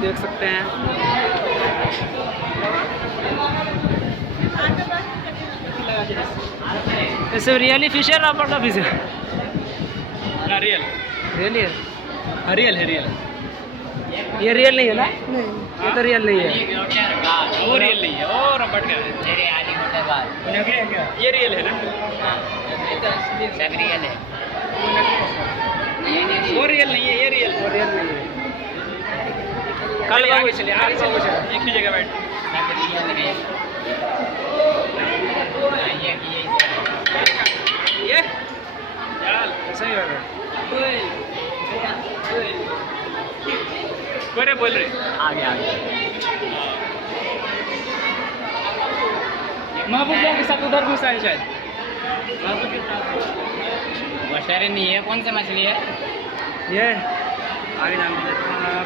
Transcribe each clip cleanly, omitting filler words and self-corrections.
देख सकते हैं। ऐसे रियली फिश है रबर का फिश है? रियल रियली है? रियल है रियल। ये रियल नहीं है ना? नहीं। ये तो रियल नहीं है। वो रियल नहीं है, वो रबड़ का है। ये रियल है ना? वो रियल नहीं है, ये रियल है। वो रियल नहीं है। कल आगे चले, आगे चले, एक ही जगह बैठ। ये चल ऐसा ही होगा। कोरे बोल रहे आगे आगे महबूब के साथ उधर घुसा है शायद। महबूब के साथ मछली नहीं है। कौन सा मछली है? ये आगे नाम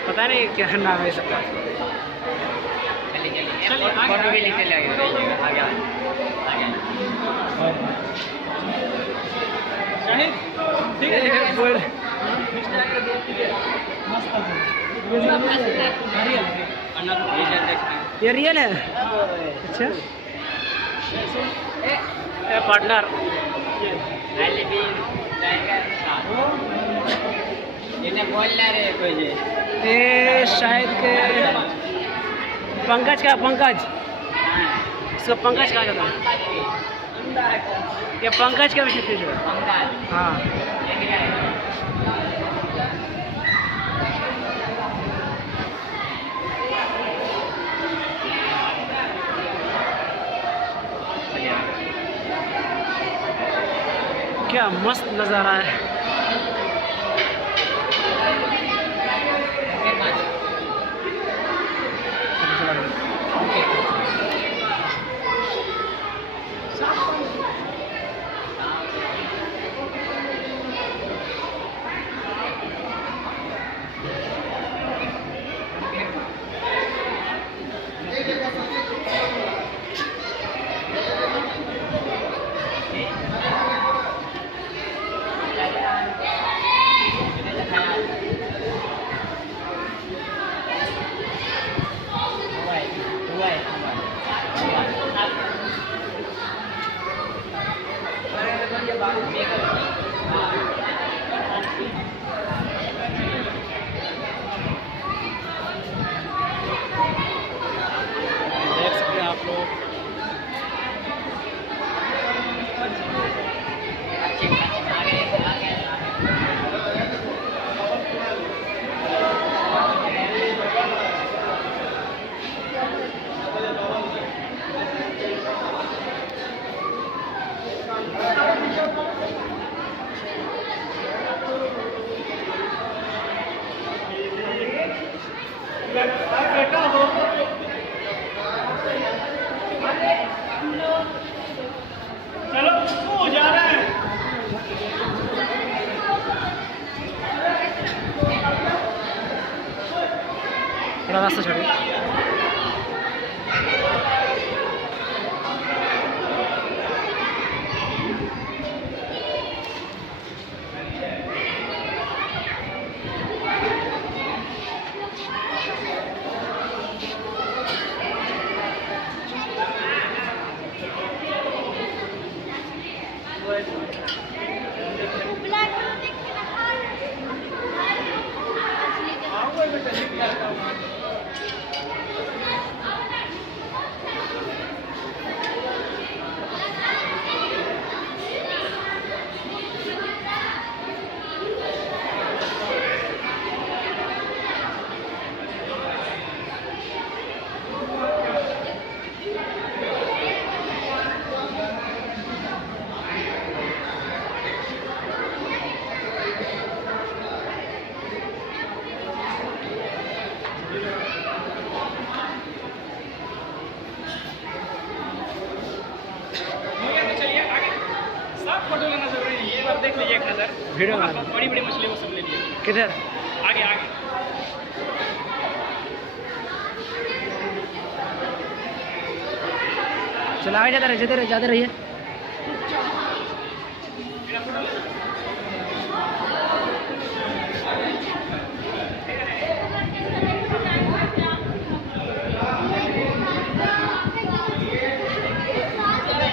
पता नहीं क्या नाम है इसका। चलिए चलिए, आगे, फोटो भी आगे, लेके आगे। आगे आगे आगे शाहिद ठीक है ये बोल ये रियल है? अच्छा ये पार्टनर ये बोल रहे कोई जी। ये शायद के पंकज का पंकज इसको पंकज कहा जाता है। ये पंकज का विषय फिश है। हाँ क्या मस्त नज़ारा है। देख सकते हैं आप लोग। चलो तू जा रहा है। थोड़ा रास्ता छोड़िए। फोटो लेना जरूरी है। ये बात देख लीजिए एक नज़र। वीडियो वहाँ बना पर बड़ी बड़ी मछली वो सब ले लिए। किधर? आगे आगे चलो आगे जाते रहिए। मेरा फोटो ले।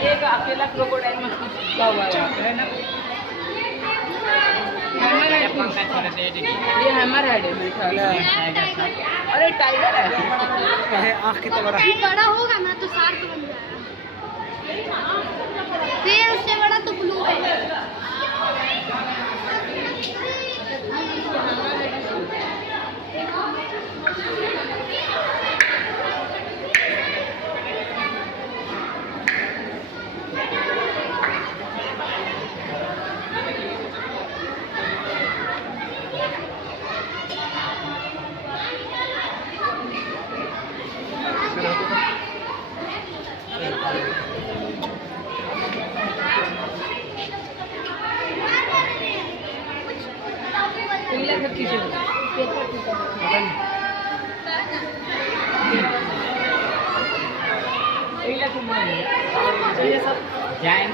एक अकेला क्रोकोडाइल मछली चिपका हुआ है ना। ये पंखा छोड़े थे ये ये हैमर हेड है मेरे ख्याल है। अरे टाइगर है। आँख कितना बड़ा ये बड़ा होगा ना तो शार्क बन जाएगा, फिर उससे बड़ा तो ब्लू है। पीला सब किसे पीला कुमार ये सब जैन